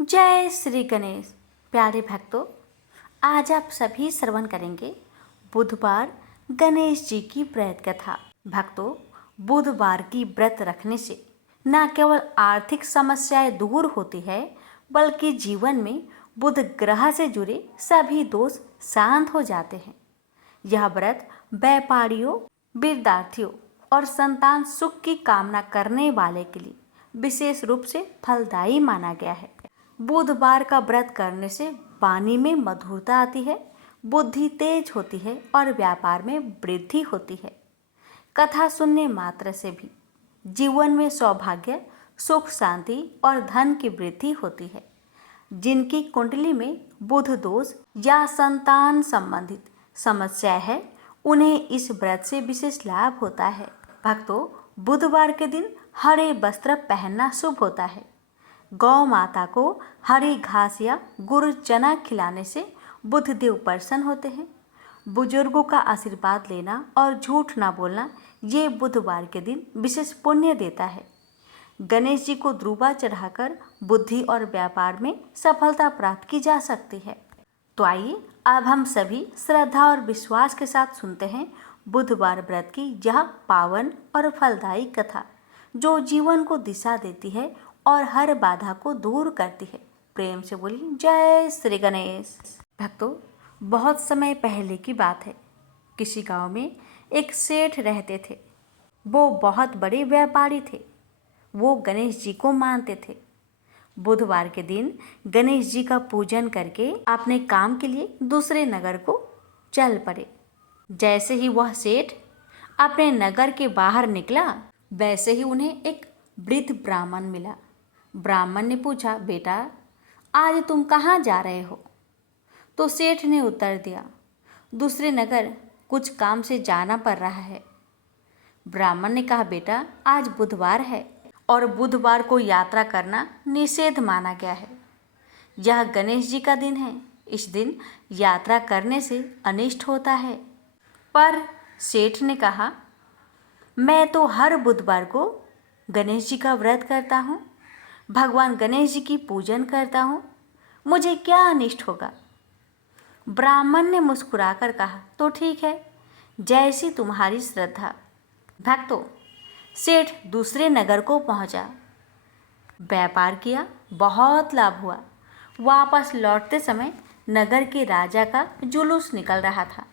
जय श्री गणेश। प्यारे भक्तों, आज आप सभी श्रवण करेंगे बुधवार गणेश जी की व्रत कथा। भक्तों, बुधवार की व्रत रखने से न केवल आर्थिक समस्याएं दूर होती है, बल्कि जीवन में बुध ग्रह से जुड़े सभी दोष शांत हो जाते हैं। यह व्रत व्यापारियों, विद्यार्थियों और संतान सुख की कामना करने वाले के लिए विशेष रूप से फलदायी माना गया है। बुधवार का व्रत करने से वाणी में मधुरता आती है, बुद्धि तेज होती है और व्यापार में वृद्धि होती है। कथा सुनने मात्र से भी जीवन में सौभाग्य, सुख, शांति और धन की वृद्धि होती है। जिनकी कुंडली में बुध दोष या संतान संबंधित समस्या है, उन्हें इस व्रत से विशेष लाभ होता है। भक्तों, बुधवार के दिन हरे वस्त्र पहनना शुभ होता है। गौ माता को हरी घास या गुड़ चना खिलाने से बुधदेव प्रसन्न होते हैं। बुजुर्गों का आशीर्वाद लेना और झूठ ना बोलना ये बुधवार के दिन विशेष पुण्य देता है। गणेश जी को द्रुवा चढ़ाकर बुद्धि और व्यापार में सफलता प्राप्त की जा सकती है। तो आइए अब हम सभी श्रद्धा और विश्वास के साथ सुनते हैं बुधवार व्रत की यह पावन और फलदायी कथा, जो जीवन को दिशा देती है और हर बाधा को दूर करती है। प्रेम से बोलिए जय श्री गणेश। भक्तों, बहुत समय पहले की बात है। किसी गांव में एक सेठ रहते थे। वो बहुत बड़े व्यापारी थे। वो गणेश जी को मानते थे। बुधवार के दिन गणेश जी का पूजन करके अपने काम के लिए दूसरे नगर को चल पड़े। जैसे ही वह सेठ अपने नगर के बाहर निकला, वैसे ही उन्हें एक वृद्ध ब्राह्मण मिला। ब्राह्मण ने पूछा, बेटा, आज तुम कहाँ जा रहे हो? तो सेठ ने उत्तर दिया, दूसरे नगर कुछ काम से जाना पड़ रहा है। ब्राह्मण ने कहा, बेटा, आज बुधवार है और बुधवार को यात्रा करना निषेध माना गया है। यह गणेश जी का दिन है। इस दिन यात्रा करने से अनिष्ट होता है। पर सेठ ने कहा, मैं तो हर बुधवार को गणेश जी का व्रत करता हूँ, भगवान गणेश जी की पूजन करता हूँ, मुझे क्या अनिष्ट होगा? ब्राह्मण ने मुस्कुराकर कहा, तो ठीक है, जैसी तुम्हारी श्रद्धा। भक्तों, सेठ दूसरे नगर को पहुंचा, व्यापार किया, बहुत लाभ हुआ। वापस लौटते समय नगर के राजा का जुलूस निकल रहा था।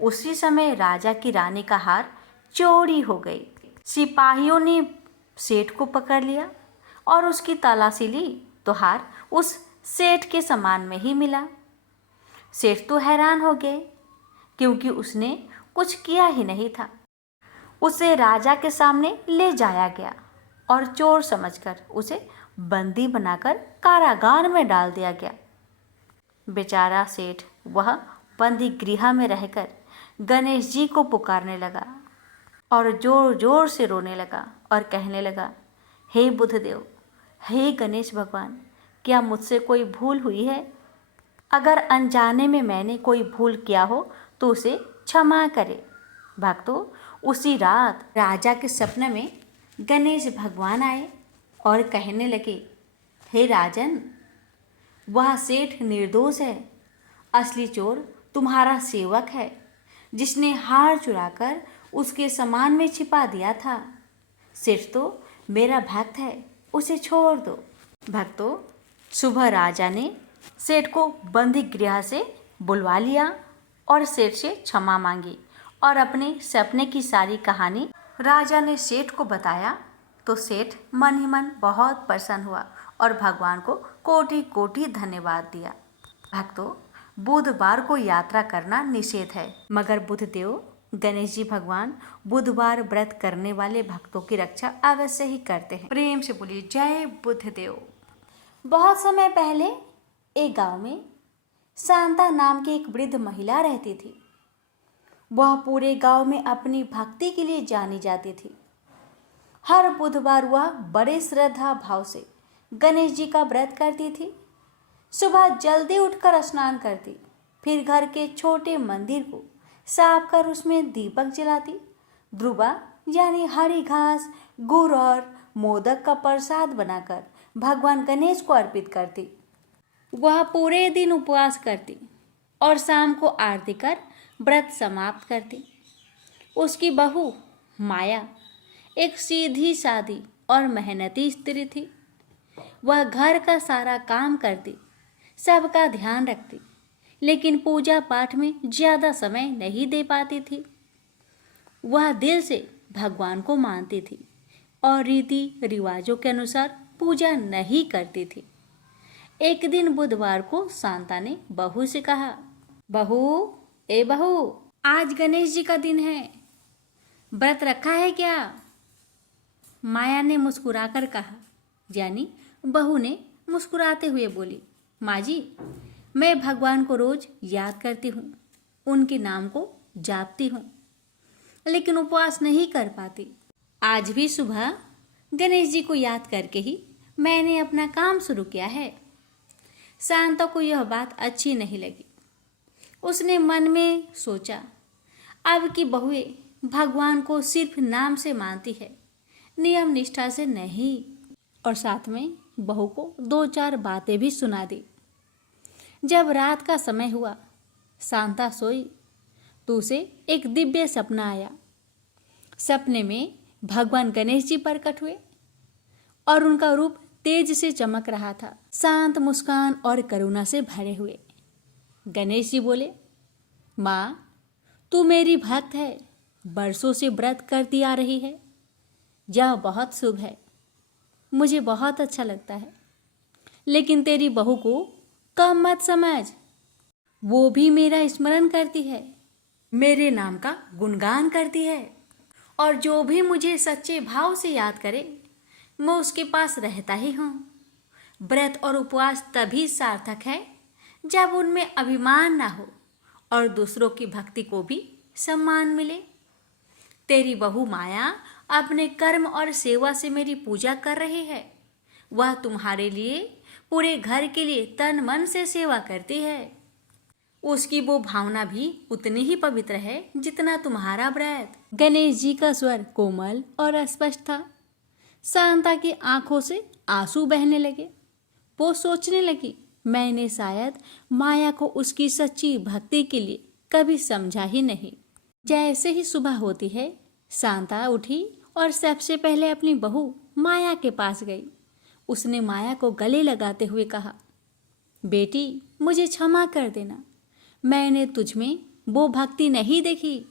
उसी समय राजा की रानी का हार चोरी हो गई। सिपाहियों ने सेठ को पकड़ लिया और उसकी तलाशी ली तो हार उस सेठ के सामान में ही मिला। सेठ तो हैरान हो गए, क्योंकि उसने कुछ किया ही नहीं था। उसे राजा के सामने ले जाया गया और चोर समझकर उसे बंदी बनाकर कारागार में डाल दिया गया। बेचारा सेठ वह बंदी गृह में रहकर गणेश जी को पुकारने लगा और जोर जोर से रोने लगा और कहने लगा, हे बुधदेव, हे गणेश भगवान, क्या मुझसे कोई भूल हुई है? अगर अनजाने में मैंने कोई भूल किया हो तो उसे क्षमा करे। भक्तों, उसी रात राजा के सपने में गणेश भगवान आए और कहने लगे, हे राजन, वह सेठ निर्दोष है। असली चोर तुम्हारा सेवक है, जिसने हार चुराकर उसके सामान में छिपा दिया था। सेठ तो मेरा भक्त है, उसे छोड़ दो। भक्तों, सुबह राजा ने सेठ को बंदी गृह से बुलवा लिया और सेठ से क्षमा मांगी और अपने सपने की सारी कहानी राजा ने सेठ को बताया। तो सेठ मन ही मन बहुत प्रसन्न हुआ और भगवान को कोटि कोटि धन्यवाद दिया। भक्तों, बुधवार को यात्रा करना निषेध है, मगर बुधदेव गणेश जी भगवान बुधवार व्रत करने वाले भक्तों की रक्षा अवश्य ही करते हैं। प्रेम से बोलिए जय बुधदेव। बहुत समय पहले एक गांव में शांता नाम की एक वृद्ध महिला रहती थी। वह पूरे गांव में अपनी भक्ति के लिए जानी जाती थी। हर बुधवार वह बड़े श्रद्धा भाव से गणेश जी का व्रत करती थी। सुबह जल्दी उठकर स्नान करती, फिर घर के छोटे मंदिर को साफ कर उसमें दीपक जलाती। ध्रुवा यानी हरी घास, गुड़ और मोदक का प्रसाद बनाकर भगवान गणेश को अर्पित करती। वह पूरे दिन उपवास करती और शाम को आरती कर व्रत समाप्त करती। उसकी बहू माया एक सीधी सादी और मेहनती स्त्री थी। वह घर का सारा काम करती, सबका ध्यान रखती, लेकिन पूजा पाठ में ज़्यादा समय नहीं दे पाती थी। वह दिल से भगवान को मानती थी और रीति रिवाजों के अनुसार पूजा नहीं करती थी। एक दिन बुधवार को शांता ने बहू से कहा, बहू, ए बहू, आज गणेश जी का दिन है, व्रत रखा है क्या? माया ने मुस्कुराकर कहा, यानी बहू ने मुस्कुराते हुए बोली, माँ जी, मैं भगवान को रोज याद करती हूँ, उनके नाम को जापती हूँ, लेकिन उपवास नहीं कर पाती। आज भी सुबह गणेश जी को याद करके ही मैंने अपना काम शुरू किया है। शांता को यह बात अच्छी नहीं लगी। उसने मन में सोचा, अब की बहुएं भगवान को सिर्फ नाम से मानती है, नियम निष्ठा से नहीं। और साथ में बहू को 2-4 बातें भी सुना दी। जब रात का समय हुआ, शांता सोई तो उसे एक दिव्य सपना आया। सपने में भगवान गणेश जी प्रकट हुए और उनका रूप तेज से चमक रहा था, शांत मुस्कान और करुणा से भरे हुए। गणेश जी बोले, माँ, तू मेरी भक्त है, बरसों से व्रत करती आ रही है, यह बहुत शुभ है, मुझे बहुत अच्छा लगता है, लेकिन तेरी बहू को कम मत समझ। वो भी मेरा स्मरण करती है, मेरे नाम का गुणगान करती है, और जो भी मुझे सच्चे भाव से याद करे, मैं उसके पास रहता ही हूँ। व्रत और उपवास तभी सार्थक है जब उनमें अभिमान ना हो और दूसरों की भक्ति को भी सम्मान मिले। तेरी बहू माया अपने कर्म और सेवा से मेरी पूजा कर रही है। वह तुम्हारे लिए, पूरे घर के लिए तन मन से सेवा करती है। उसकी वो भावना भी उतनी ही पवित्र है जितना तुम्हारा व्रत। गणेश जी का स्वर कोमल और स्पष्ट था। शांता की आंखों से आंसू बहने लगे। वो सोचने लगी, मैंने शायद माया को उसकी सच्ची भक्ति के लिए कभी समझा ही नहीं। जैसे ही सुबह होती है, शांता उठी और सबसे पहले अपनी बहू माया के पास गई। उसने माया को गले लगाते हुए कहा, बेटी, मुझे क्षमा कर देना, मैंने तुझमें वो भक्ति नहीं देखी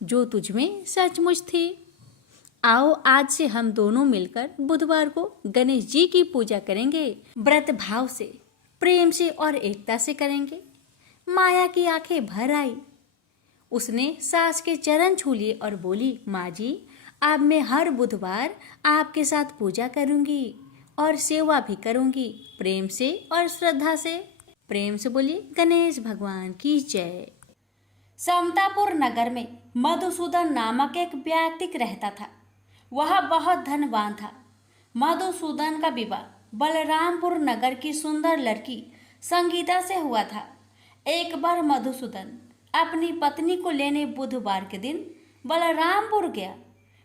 जो तुझमें सचमुच थी। आओ, आज से हम दोनों मिलकर बुधवार को गणेश जी की पूजा करेंगे, व्रत भाव से, प्रेम से और एकता से करेंगे। माया की आंखें भर आई। उसने सास के चरण छू लिए और बोली, माँ जी, अब मैं हर बुधवार आपके साथ पूजा करूंगी और सेवा भी करूंगी, प्रेम से और श्रद्धा से। प्रेम से बोलिए, गणेश भगवान की जय। समतापुर नगर में मधुसूदन नामक एक व्यक्ति रहता था। वह बहुत धनवान था। मधुसूदन का विवाह बलरामपुर नगर की सुंदर लड़की संगीता से हुआ था। एक बार मधुसूदन अपनी पत्नी को लेने बुधवार के दिन बलरामपुर गया।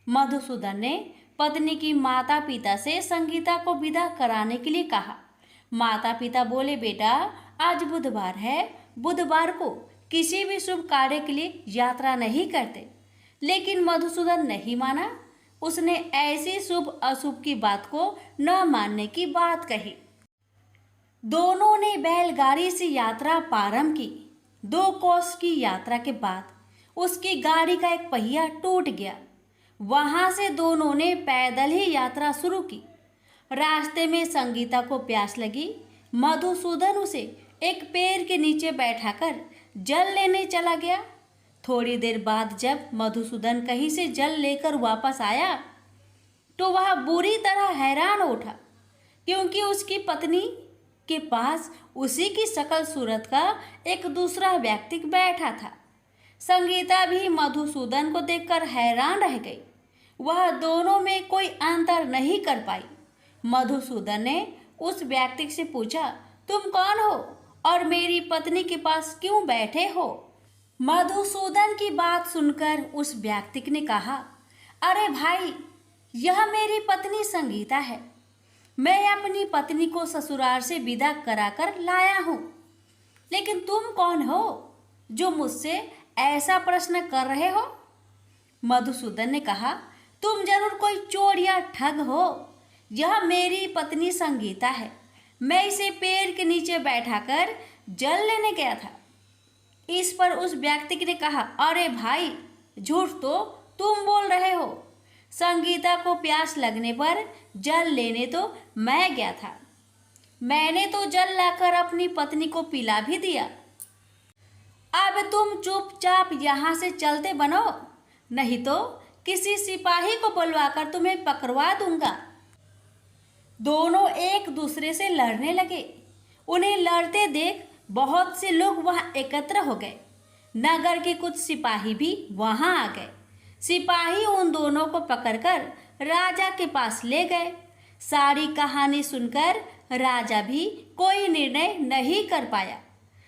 मधुसूदन ने पत्नी की माता पिता से संगीता को विदा कराने के लिए कहा। माता पिता बोले, बेटा, आज बुधवार है, बुधवार को किसी भी शुभ कार्य के लिए यात्रा नहीं करते। लेकिन मधुसूदन नहीं माना। उसने ऐसी शुभ अशुभ की बात को न मानने की बात कही। दोनों ने बैलगाड़ी से यात्रा प्रारंभ की। 2 कोस की यात्रा के बाद उसकी गाड़ी का एक पहिया टूट गया। वहां से दोनों ने पैदल ही यात्रा शुरू की। रास्ते में संगीता को प्यास लगी। मधुसूदन उसे एक पेड़ के नीचे बैठाकर जल लेने चला गया। थोड़ी देर बाद जब मधुसूदन कहीं से जल लेकर वापस आया तो वह बुरी तरह हैरान उठा, क्योंकि उसकी पत्नी के पास उसी की शकल सूरत का एक दूसरा व्यक्ति बैठा था। संगीता भी मधुसूदन को देखकर हैरान रह गई। वह दोनों में कोई अंतर नहीं कर पाई। मधुसूदन ने उस व्यक्ति से पूछा, तुम कौन हो और मेरी पत्नी के पास क्यों बैठे हो? मधुसूदन की बात सुनकर उस व्यक्ति ने कहा, अरे भाई, यह मेरी पत्नी संगीता है। मैं अपनी पत्नी को ससुराल से विदा कराकर लाया हूँ, लेकिन तुम कौन हो जो मुझसे ऐसा प्रश्न कर रहे हो? मधुसूदन ने कहा, तुम जरूर कोई चोर या ठग हो। यह मेरी पत्नी संगीता है। मैं इसे पेड़ के नीचे बैठाकर जल लेने गया था। इस पर उस व्यक्ति ने कहा, अरे भाई, झूठ तो तुम बोल रहे हो। संगीता को प्यास लगने पर जल लेने तो मैं गया था। मैंने तो जल लाकर अपनी पत्नी को पिला भी दिया। अब तुम चुपचाप यहाँ से चलते बनो, नहीं तो किसी सिपाही को बुलवाकर तुम्हें पकड़वा दूंगा। दोनों एक दूसरे से लड़ने लगे। उन्हें लड़ते देख बहुत से लोग वहां एकत्र हो गए। नगर के कुछ सिपाही भी वहां आ गए। सिपाही उन दोनों को पकड़कर राजा के पास ले गए। सारी कहानी सुनकर राजा भी कोई निर्णय नहीं कर पाया।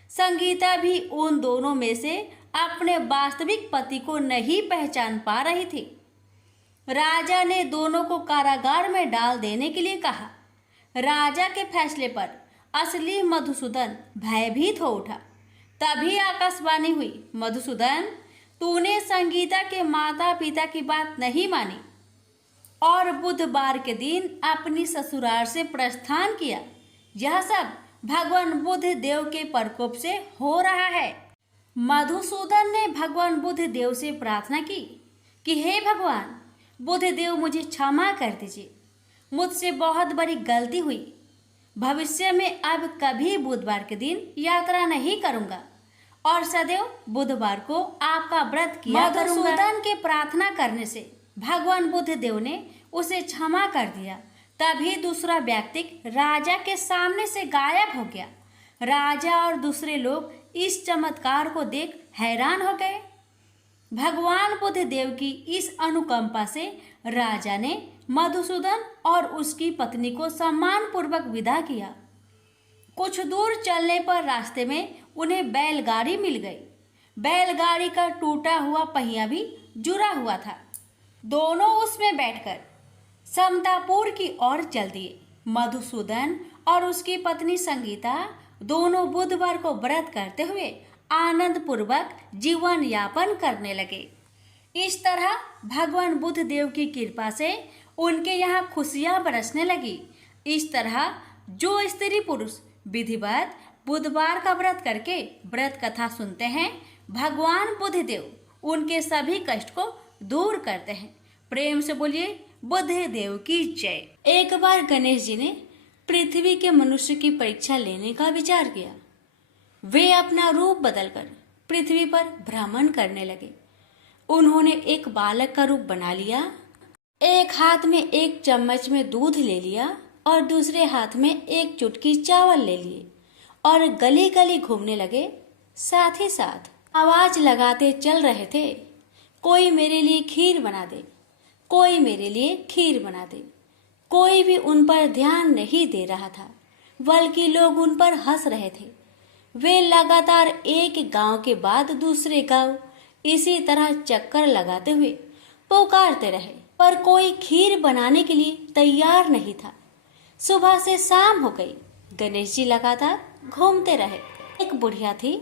संगीता भी उन दोनों में से अपने वास्तविक पति को नहीं पहचान पा रही थी। राजा ने दोनों को कारागार में डाल देने के लिए कहा। राजा के फैसले पर असली मधुसूदन भयभीत हो उठा। तभी आकाशवाणी हुई, मधुसूदन, तूने संगीता के माता पिता की बात नहीं मानी और बुधवार के दिन अपनी ससुराल से प्रस्थान किया। यह सब भगवान बुद्ध देव के प्रकोप से हो रहा है। मधुसूदन ने भगवान बुद्ध देव से प्रार्थना की कि हे भगवान बुद्ध देव, मुझे क्षमा कर दीजिए। मुझसे बहुत बड़ी गलती हुई। भविष्य में अब कभी बुधवार के दिन यात्रा नहीं करूंगा और सदैव बुधवार को आपका व्रत किया करूंगा। मधुसूदन के प्रार्थना करने से भगवान बुद्ध देव ने उसे क्षमा कर दिया। तभी दूसरा व्यक्ति राजा के सामने से गायब हो गया। राजा और दूसरे लोग इस चमत्कार को देख हैरान हो गए। भगवान बुद्ध देव की इस अनुकंपा से राजा ने मधुसूदन और उसकी पत्नी को सम्मान पूर्वक विदा किया। कुछ दूर चलने पर रास्ते में उन्हें बैलगाड़ी मिल गई। बैलगाड़ी का टूटा हुआ पहिया भी जुड़ा हुआ था। दोनों उसमें बैठकर समतापुर की ओर चल दिए। मधुसूदन और उसकी पत्नी संगीता दोनों बुधवार को व्रत करते हुए आनंद पूर्वक जीवन यापन करने लगे। इस तरह भगवान बुद्ध देव की कृपा से उनके यहाँ खुशियाँ बरसने लगी। इस तरह जो स्त्री पुरुष विधिवत बुधवार का व्रत करके व्रत कथा सुनते हैं, भगवान बुद्ध देव उनके सभी कष्ट को दूर करते हैं। प्रेम से बोलिए बुद्ध देव की जय। एक बार गणेश जी ने पृथ्वी के मनुष्य की परीक्षा लेने का विचार किया। वे अपना रूप बदलकर पृथ्वी पर भ्रमण करने लगे। उन्होंने एक बालक का रूप बना लिया। एक हाथ में एक चम्मच में दूध ले लिया और दूसरे हाथ में एक चुटकी चावल ले लिए और गली गली घूमने लगे। साथ ही साथ आवाज लगाते चल रहे थे, कोई मेरे लिए खीर बना दे, कोई मेरे लिए खीर बना दे। कोई भी उन पर ध्यान नहीं दे रहा था, बल्कि लोग उन पर हंस रहे थे। वे लगातार एक गांव के बाद दूसरे गांव इसी तरह चक्कर लगाते हुए पुकारते रहे, पर कोई खीर बनाने के लिए तैयार नहीं था। सुबह से शाम हो गई। गणेश जी लगातार घूमते रहे। एक बुढ़िया थी,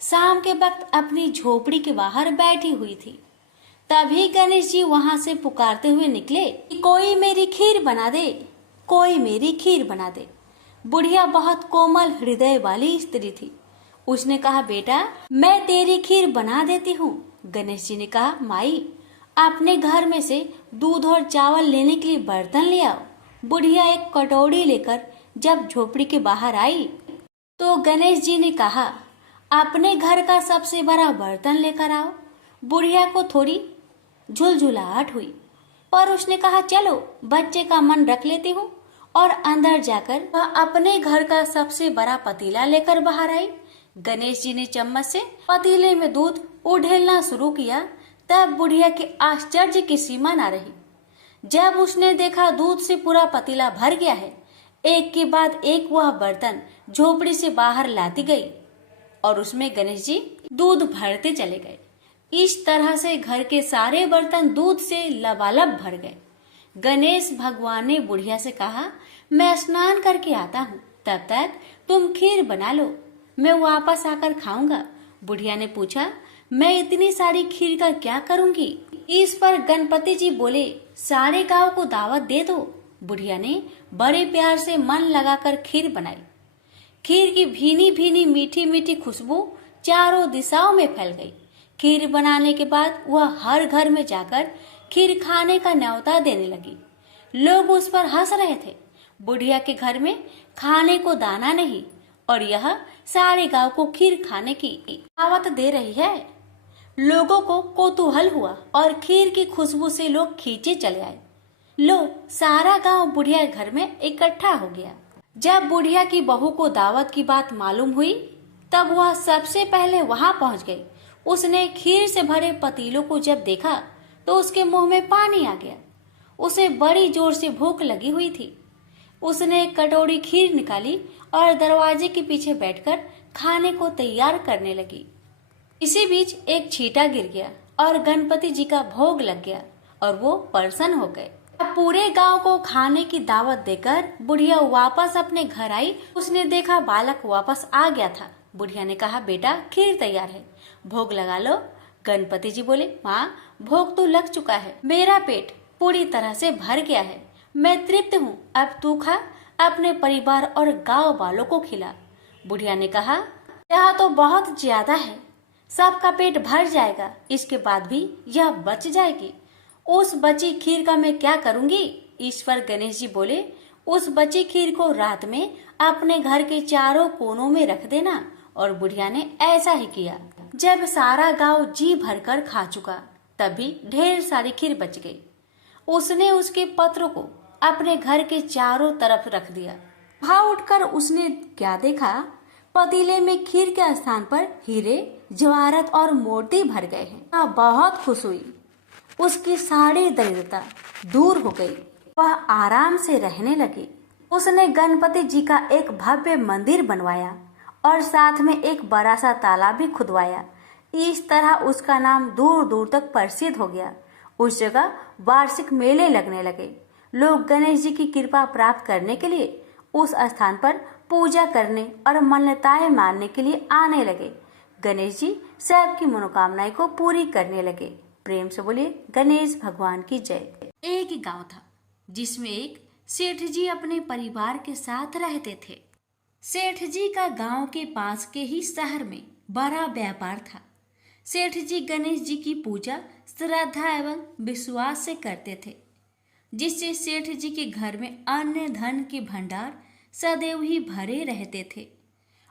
शाम के वक्त अपनी झोपड़ी के बाहर बैठी हुई थी। तभी गणेश जी वहां से पुकारते हुए निकले कि कोई मेरी खीर बना दे, कोई मेरी खीर बना दे। बुढ़िया बहुत कोमल हृदय वाली स्त्री थी। उसने कहा, बेटा मैं तेरी खीर बना देती हूँ। गणेश जी ने कहा, माई अपने घर में से दूध और चावल लेने के लिए बर्तन ले आओ। बुढ़िया एक कटोरी लेकर जब झोपड़ी के बाहर आई तो गणेश जी ने कहा, अपने घर का सबसे बड़ा बर्तन लेकर आओ। बुढ़िया को थोड़ी झुलझुलाहट हुई, पर उसने कहा, चलो बच्चे का मन रख लेती हूँ, और अंदर जाकर वह अपने घर का सबसे बड़ा पतीला लेकर बाहर आई। गणेश जी ने चम्मच से पतीले में दूध उड़ेलना शुरू किया। तब बुढ़िया के आश्चर्य की सीमा न रही। जब उसने देखा दूध से पूरा पतीला भर गया है, एक के बाद एक वह बर्तन झोपड़ी से बाहर लाती गई और उसमें गणेश जी दूध भरते चले गए। इस तरह से घर के सारे बर्तन दूध से लबालब भर गए। गणेश भगवान ने बुढ़िया से कहा, मैं स्नान करके आता हूँ, तब तक तुम खीर बना लो, मैं वापस आकर खाऊंगा। बुढ़िया ने पूछा, मैं इतनी सारी खीर का क्या करूंगी? इस पर गणपति जी बोले, सारे गांव को दावत दे दो। बुढ़िया ने बड़े प्यार से मन लगाकर खीर बनाई। खीर की भीनी भीनी मीठी मीठी खुशबू चारों दिशाओं में फैल गई। खीर बनाने के बाद वह हर घर में जाकर खीर खाने का न्योता देने लगी। लोग उस पर हंस रहे थे। बुढ़िया के घर में खाने को दाना नहीं और यह सारे गांव को खीर खाने की दावत दे रही है। लोगों को कौतूहल हुआ और खीर की खुशबू से लोग खींचे चले आए। लो, सारा गांव बुढ़िया के घर में इकट्ठा हो गया। जब बुढ़िया की बहू को दावत की बात मालूम हुई, तब वह सबसे पहले वहां पहुंच गई। उसने खीर से भरे पतीलों को जब देखा तो उसके मुंह में पानी आ गया। उसे बड़ी जोर से भूख लगी हुई थी। उसने एक कटोरी खीर निकाली और दरवाजे के पीछे बैठकर खाने को तैयार करने लगी। इसी बीच एक छींटा गिर गया और गणपति जी का भोग लग गया और वो प्रसन्न हो गए। अब पूरे गांव को खाने की दावत देकर बुढ़िया वापस अपने घर आई। उसने देखा बालक वापस आ गया था। बुढ़िया ने कहा, बेटा खीर तैयार है, भोग लगा लो। गणपति जी बोले, माँ भोग तो लग चुका है, मेरा पेट पूरी तरह से भर गया है, मैं तृप्त हूँ, अब तू खा, अपने परिवार और गांव वालों को खिला। बुढ़िया ने कहा, यह तो बहुत ज्यादा है, सबका पेट भर जाएगा, इसके बाद भी यह बच जाएगी। उस बची खीर का मैं क्या करूंगी? ईश्वर गणेश जी बोले, उस बची खीर को रात में अपने घर के चारों कोनों में रख देना। और बुढ़िया ने ऐसा ही किया। जब सारा गांव जी भरकर खा चुका, तभी ढेर सारी खीर बच गई। उसने उसके पत्र को अपने घर के चारों तरफ रख दिया। वहां उठकर उसने क्या देखा? पतीले में खीर के स्थान पर हीरे, जवाहरात और मोती भर गए हैं। बहुत खुश हुई। उसकी सारी दरिद्रता दूर हो गई। वह आराम से रहने लगी। उसने गणपति जी का एक भव्य मंदिर बनवाया और साथ में एक बड़ा सा तालाब भी खुदवाया। इस तरह उसका नाम दूर दूर तक प्रसिद्ध हो गया। उस जगह वार्षिक मेले लगने लगे। लोग गणेश जी की कृपा प्राप्त करने के लिए उस स्थान पर पूजा करने और मान्यताएं मानने के लिए आने लगे। गणेश जी सबकी मनोकामनाएं को पूरी करने लगे। प्रेम से बोलिए गणेश भगवान की जय। एक गांव था जिसमें एक सेठ जी अपने परिवार के साथ रहते थे। सेठ जी का गांव के पास के ही शहर में बड़ा व्यापार था। सेठ जी गणेश जी की पूजा श्रद्धा एवं विश्वास से करते थे, जिससे सेठ जी के घर में अन्न धन के भंडार सदैव ही भरे रहते थे।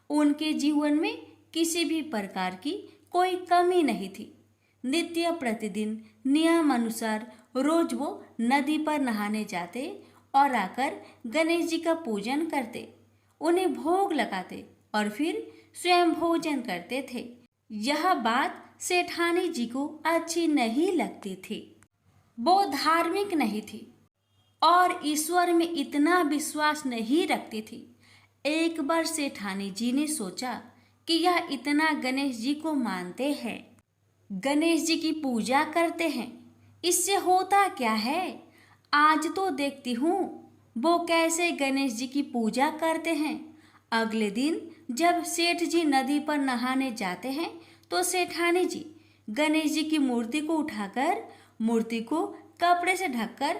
उनके जीवन में किसी भी प्रकार की कोई कमी नहीं थी। नित्य प्रतिदिन नियम अनुसार रोज वो नदी पर नहाने जाते और आकर गणेश जी का पूजन करते, उन्हें भोग लगाते और फिर स्वयं भोजन करते थे। यह बात सेठानी जी को अच्छी नहीं लगती थी। वो धार्मिक नहीं थी और ईश्वर में इतना विश्वास नहीं रखती थी। एक बार सेठानी जी ने सोचा कि यह इतना गणेश जी को मानते हैं, गणेश जी की पूजा करते हैं, इससे होता क्या है? आज तो देखती हूँ वो कैसे गणेश जी की पूजा करते हैं। अगले दिन जब सेठ जी नदी पर नहाने जाते हैं तो सेठानी जी गणेश जी की मूर्ति को उठाकर मूर्ति को कपड़े से ढककर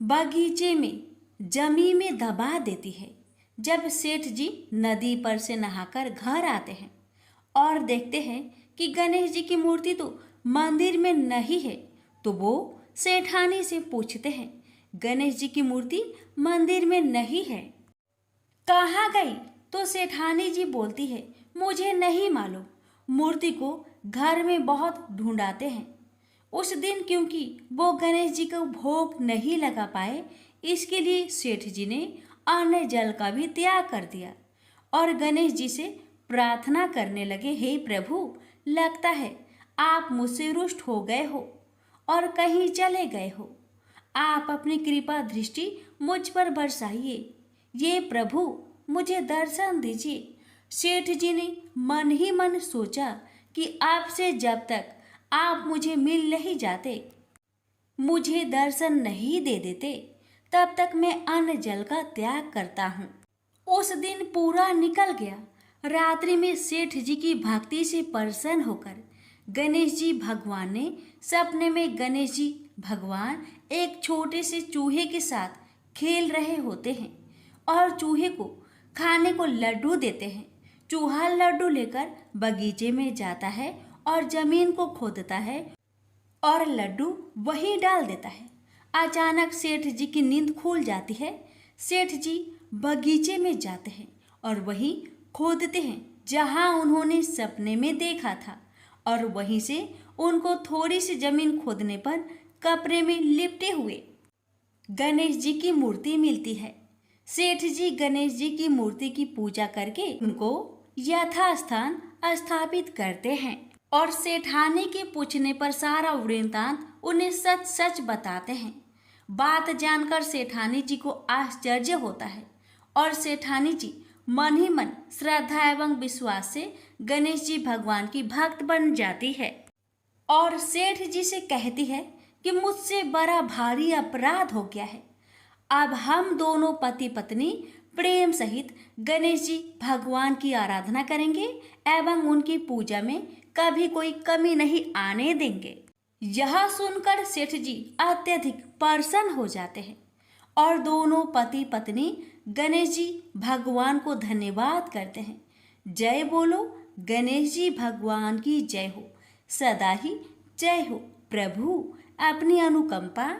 बगीचे में जमीन में दबा देती है। जब सेठ जी नदी पर से नहाकर घर आते हैं और देखते हैं कि गणेश जी की मूर्ति तो मंदिर में नहीं है, तो वो सेठानी से पूछते हैं, गणेश जी की मूर्ति मंदिर में नहीं है, कहाँ गई? तो सेठानी जी बोलती है, मुझे नहीं मालूम, मूर्ति को घर में बहुत ढूंढाते हैं। उस दिन क्योंकि वो गणेश जी को भोग नहीं लगा पाए, इसके लिए सेठ जी ने अन्न जल का भी त्याग कर दिया और गणेश जी से प्रार्थना करने लगे, हे प्रभु, लगता है आप मुझसे रुष्ट हो गए हो और कहीं चले गए हो। आप अपनी कृपा दृष्टि मुझ पर बरसाइए। ये प्रभु, मुझे दर्शन दीजिए। सेठ जी ने मन ही मन सोचा कि आपसे जब तक आप मुझे मिल नहीं जाते, मुझे दर्शन नहीं दे देते, तब तक मैं अन्न जल का त्याग करता हूँ। उस दिन पूरा निकल गया। रात्रि में सेठ जी की भक्ति से प्रसन्न होकर गणेश जी भगवान ने सपने में गणेश जी भगवान एक छोटे से चूहे के साथ खेल रहे होते हैं और चूहे को खाने को लड्डू देते हैं। चूहा लड्डू लेकर बगीचे में जाता है और जमीन को खोदता है और लड्डू वहीं डाल देता है। अचानक सेठ जी की नींद खुल जाती है। सेठ जी बगीचे में जाते हैं और वहीं खोदते हैं जहां उन्होंने सपने में देखा था, और वहीं से उनको थोड़ी सी जमीन खोदने पर कपड़े में लिपटे हुए गणेश जी की मूर्ति मिलती है। सेठ जी गणेश जी की मूर्ति की पूजा करके उनको यथास्थान स्थापित करते हैं और सेठानी के पूछने पर सारा वृत्तांत उन्हें सच सच बताते हैं। बात जानकर सेठानी जी को आश्चर्य होता है और सेठानी जी मन ही मन श्रद्धा एवं विश्वास से गणेश जी भगवान की भक्त बन जाती है और सेठ जी से कहती है कि मुझसे बड़ा भारी अपराध हो गया है। अब हम दोनों पति पत्नी प्रेम सहित गणेश जी भगवान की आराधना करेंगे एवं उनकी पूजा में कभी कोई कमी नहीं आने देंगे। यह सुनकर सेठ जी अत्यधिक प्रसन्न हो जाते हैं और दोनों पति पत्नी गणेश जी भगवान को धन्यवाद करते हैं। जय बोलो गणेश जी भगवान की जय हो, सदा ही जय हो प्रभु। अपनी अनुकंपा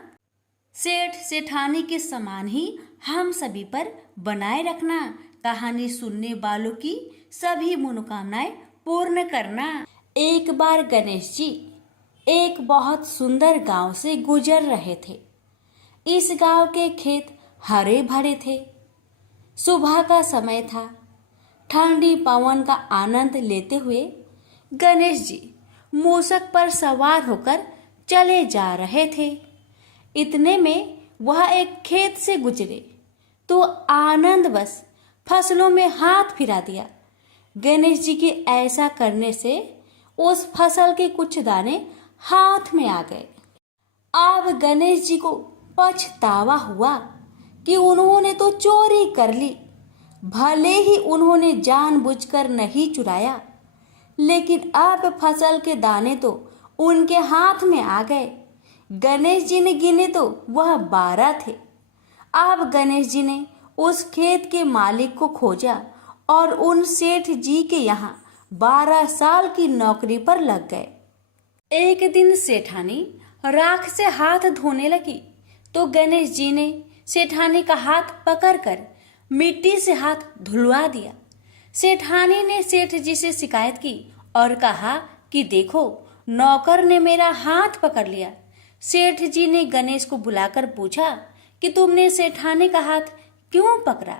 सेठ सेठानी के समान ही हम सभी पर बनाए रखना। कहानी सुनने वालों की सभी मनोकामनाएं पूर्ण करना। एक बार गणेश जी एक बहुत सुंदर गांव से गुजर रहे थे। इस गांव के खेत हरे भरे थे। सुबह का समय था। ठंडी पवन का आनंद लेते हुए गणेश जी मूषक पर सवार होकर चले जा रहे थे। इतने में वह एक खेत से गुजरे तो आनंदवश फसलों में हाथ फिरा दिया। गणेश जी के ऐसा करने से उस फसल के कुछ दाने हाथ में आ गए। अब गणेश जी को पछतावा हुआ कि उन्होंने तो चोरी कर ली। भले ही उन्होंने जानबूझकर नहीं चुराया, लेकिन अब फसल के दाने तो उनके हाथ में आ गए। गणेश जी ने गिने तो वह 12 थे। अब गणेश जी ने उस खेत के मालिक को खोजा और उन सेठ जी के यहाँ 12 साल की नौकरी पर लग गए। एक दिन सेठानी राख से हाथ धोने लगी तो गणेश जी ने सेठानी का हाथ पकड़कर मिट्टी से हाथ धुलवा दिया। सेठानी ने सेठ जी से शिकायत की और कहा कि देखो, नौकर ने मेरा हाथ पकड़ लिया। सेठ जी ने गणेश को बुलाकर पूछा कि तुमने सेठानी का हाथ क्यों पकड़ा?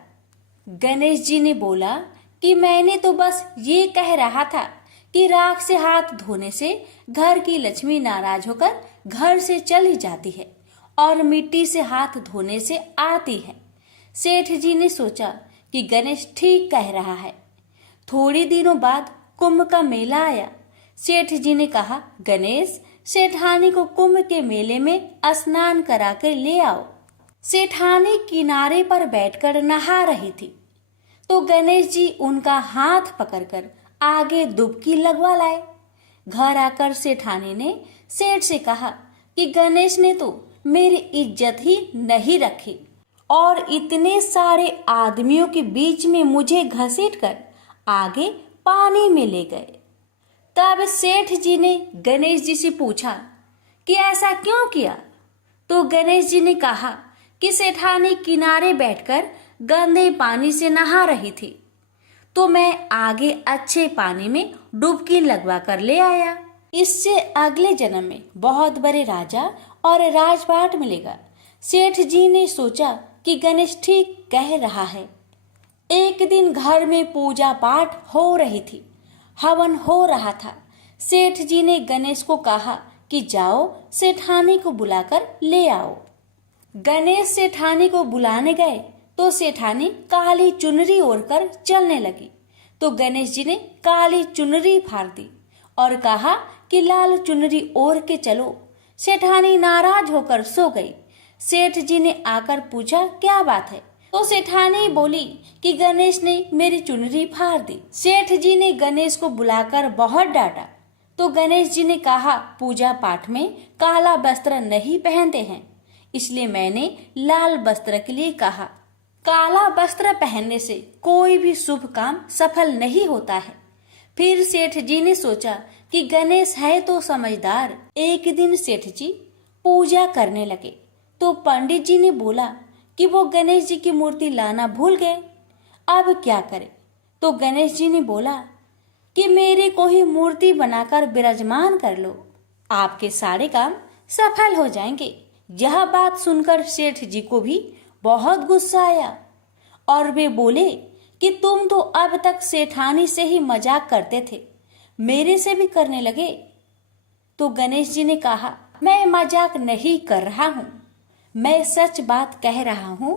गणेश जी ने बोला कि मैंने तो बस ये कह रहा था कि राख से हाथ धोने से घर की लक्ष्मी नाराज होकर घर से चली जाती है और मिट्टी से हाथ धोने से आती है। सेठ जी ने सोचा कि गणेश ठीक कह रहा है। थोड़े दिनों बाद कुंभ का मेला आया। सेठ जी ने कहा, गणेश, सेठानी को कुंभ के मेले में स्नान करा कर ले आओ। सेठानी किनारे पर बैठकर नहा रही थी तो गणेश जी उनका हाथ पकड़कर आगे डुबकी लगवा लाए। घर आकर सेठानी ने सेठ से कहा कि गणेश ने तो मेरी इज्जत ही नहीं रखी और इतने सारे आदमियों के बीच में मुझे घसीटकर आगे पानी में ले गए। तब सेठ जी ने गणेश जी से पूछा कि ऐसा क्यों किया? तो गणेश जी ने कहा कि सेठानी किनारे बैठकर गंदे पानी से नहा रही थी तो मैं आगे अच्छे पानी में डुबकी लगवा कर ले आया। इससे अगले जन्म में बहुत बड़े राजा और राजपाट मिलेगा। सेठ जी ने सोचा कि गणेश ठीक कह रहा है। एक दिन घर में पूजा पाठ हो रही थी, हवन हो रहा था। सेठ जी ने गणेश को कहा कि जाओ सेठानी को बुलाकर ले आओ। गणेश सेठानी को बुलाने गए तो सेठानी काली चुनरी ओढ़कर चलने लगी तो गणेश जी ने काली चुनरी फाड़ दी और कहा कि लाल चुनरी ओढ़ के चलो। सेठानी नाराज होकर सो गई। सेठ जी ने आकर पूछा क्या बात है। तो सेठानी बोली कि गणेश ने मेरी चुनरी फाड़ दी। सेठ जी ने गणेश को बुलाकर बहुत डांटा। तो गणेश जी ने कहा पूजा पाठ में काला वस्त्र नहीं पहनते हैं, इसलिए मैंने लाल वस्त्र के लिए कहा। काला वस्त्र पहनने से कोई भी शुभ काम सफल नहीं होता है। फिर सेठ जी ने सोचा कि गणेश है तो समझदार। एक दिन सेठ जी पूजा करने लगे तो पंडित जी ने बोला कि वो गणेश जी की मूर्ति लाना भूल गए, अब क्या करें। तो गणेश जी ने बोला कि मेरे को ही मूर्ति बनाकर विराजमान कर लो, आपके सारे काम सफल हो जाएंगे। यह बात सुनकर सेठ जी को भी बहुत गुस्सा आया और वे बोले कि तुम तो अब तक सेठानी से ही मजाक करते थे, मेरे से भी करने लगे। तो गणेश जी ने कहा मैं मजाक नहीं कर रहा हूँ, मैं सच बात कह रहा हूँ।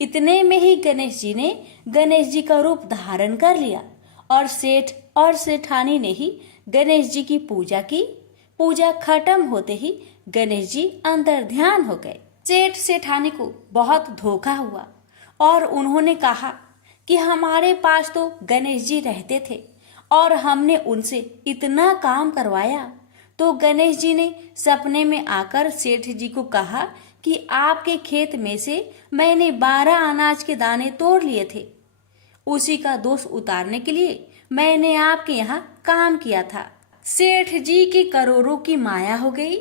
इतने में ही गणेश जी ने गणेश जी का रूप धारण कर लिया और सेठ और सेठानी ने ही गणेश जी की पूजा की। पूजा खत्म होते ही गणेश जी अंतर ध्यान हो गए। सेठ सेठानी को बहुत धोखा हुआ और उन्होंने कहा कि हमारे पास तो गणेश जी रहते थे और हमने उनसे इतना काम करवाया। तो गणेश जी ने सपने में आकर सेठ जी को कहा कि आपके खेत में से मैंने 12 अनाज के दाने तोड़ लिए थे, उसी का दोष उतारने के लिए मैंने आपके यहाँ काम किया था। सेठ जी की करोड़ों की माया हो गई।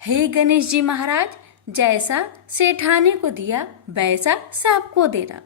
हे गणेश जी महाराज, जैसा सेठानी को दिया वैसा सबको देना।